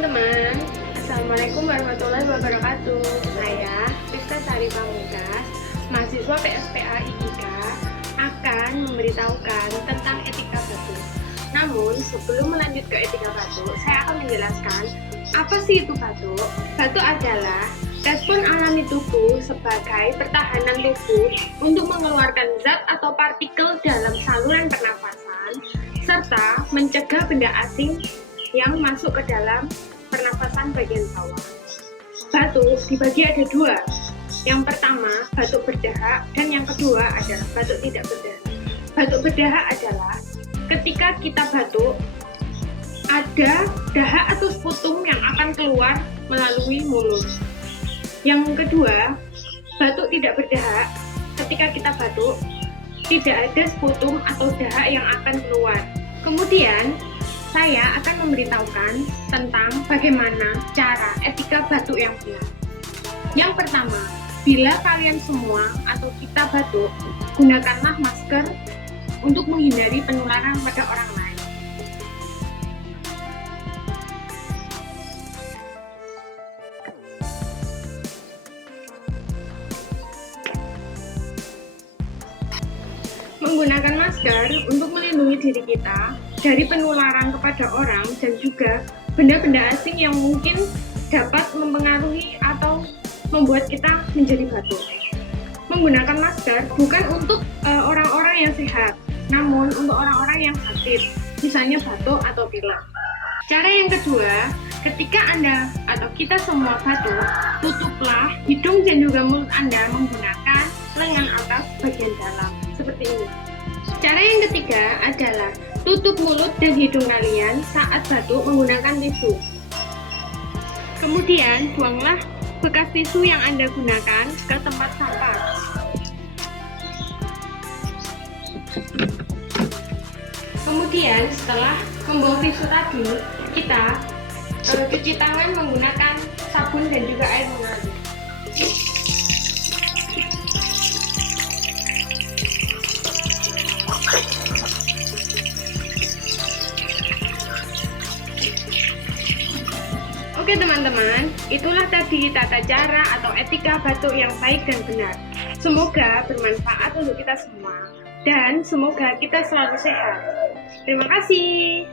teman-teman, Assalamualaikum warahmatullahi wabarakatuh. Saya Rizka Sari Pamungkas, mahasiswa PSPA IIK, akan memberitahukan tentang etika batuk. Namun sebelum melanjut ke etika batuk, saya akan menjelaskan apa sih itu batuk. Batuk adalah respon alami tubuh sebagai pertahanan tubuh untuk mengeluarkan zat atau partikel dalam saluran pernafasan serta mencegah benda asing yang masuk ke dalam pernafasan bagian bawah. Batuk dibagi ada dua. Yang pertama, batuk berdahak, dan yang kedua adalah batuk tidak berdahak. Batuk berdahak adalah ketika kita batuk, ada dahak atau sputum yang akan keluar melalui mulut. Yang kedua, batuk tidak berdahak, ketika kita batuk, tidak ada sputum atau dahak yang akan keluar. Kemudian, saya akan memberitahukan tentang bagaimana cara etika batuk yang benar. Yang pertama, bila kalian semua atau kita batuk, gunakanlah masker untuk menghindari penularan pada orang lain. Menggunakan masker untuk melindungi diri kita dari penularan kepada orang dan juga benda-benda asing yang mungkin dapat mempengaruhi atau membuat kita menjadi batuk. Menggunakan masker bukan untuk orang-orang yang sehat, namun untuk orang-orang yang sakit, misalnya batuk atau pilek. Cara yang kedua, ketika Anda atau kita semua batuk, tutuplah hidung dan juga mulut Anda menggunakan lengan atas bagian dalam, seperti ini. Cara yang ketiga adalah tutup mulut dan hidung kalian saat batuk menggunakan tisu. Kemudian buanglah bekas tisu yang Anda gunakan ke tempat sampah. Kemudian setelah membuang tisu tadi, kita cuci tangan menggunakan sabun dan juga air mengalir. Oke teman-teman, itulah tadi tata cara atau etika batuk yang baik dan benar. Semoga bermanfaat untuk kita semua dan semoga kita selalu sehat. Terima kasih.